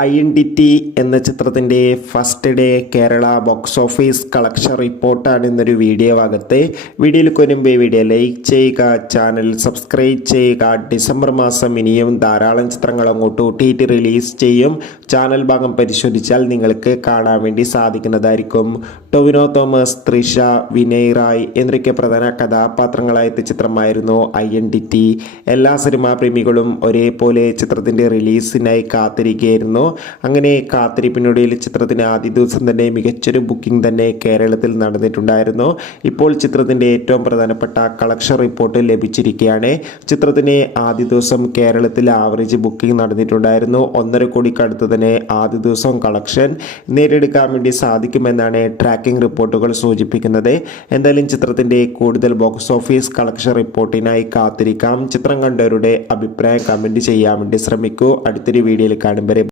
Identity എന്ന ചിത്രത്തിന്റെ first day Kerala box office collection റിപ്പോർട്ടാണ് ഇന്നൊരു വീഡിയോ ഭാഗത്ത്. വീഡിയോയിൽ കൊരുമ്പേ വീഡിയോ ലൈക്ക് ചെയ്യുക ചാനൽ സബ്സ്ക്രൈബ് ചെയ്യുക. ഡിസംബർ മാസം ഇനിയും ധാരാളം ചിത്രങ്ങൾ അങ്ങോട്ട് ഒട്ടിയിട്ട് റിലീസ് ചെയ്യും. ചാനൽ ഭാഗം പരിശോധിച്ചാൽ നിങ്ങൾക്ക് കാണാൻ വേണ്ടി സാധിക്കുന്നതായിരിക്കും. ടൊവിനോ തോമസ് ത്രിഷ വിനയ് റായ് എന്നൊക്കെ പ്രധാന കഥാപാത്രങ്ങളായ ചിത്രമായിരുന്നു ഐഡന്റിറ്റി. എല്ലാ സിനിമാ പ്രേമികളും ഒരേപോലെ ചിത്രത്തിന്റെ റിലീസിനായി കാത്തിരിക്കുകയായിരുന്നു. അങ്ങനെ കാത്തിരിപ്പിനൊടുവിൽ ചിത്രത്തിന് ആദ്യ ദിവസം തന്നെ മികച്ചൊരു ബുക്കിംഗ് തന്നെ കേരളത്തിൽ നടന്നിട്ടുണ്ടായിരുന്നു. ഇപ്പോൾ ചിത്രത്തിന്റെ ഏറ്റവും പ്രധാനപ്പെട്ട കളക്ഷൻ റിപ്പോർട്ട് ലഭിച്ചിരിക്കുകയാണ്. ചിത്രത്തിന് ആദ്യ ദിവസം കേരളത്തിൽ ആവറേജ് ബുക്കിംഗ് നടന്നിട്ടുണ്ടായിരുന്നു. ഒന്നര കോടിക്കടുത്ത് തന്നെ ആദ്യ ദിവസം കളക്ഷൻ നേടിയെടുക്കാൻ വേണ്ടി സാധിക്കുമെന്നാണ് ട്രാക്കിംഗ് റിപ്പോർട്ടുകൾ സൂചിപ്പിക്കുന്നത്. എന്തായാലും ചിത്രത്തിന്റെ കൂടുതൽ ബോക്സ് ഓഫീസ് കളക്ഷൻ റിപ്പോർട്ടിനായി കാത്തിരിക്കാം. ചിത്രം കണ്ടവരുടെ അഭിപ്രായം കമന്റ് ചെയ്യാൻ വേണ്ടി ശ്രമിക്കൂ. അടുത്തൊരു വീഡിയോയിൽ കാണും വരെ.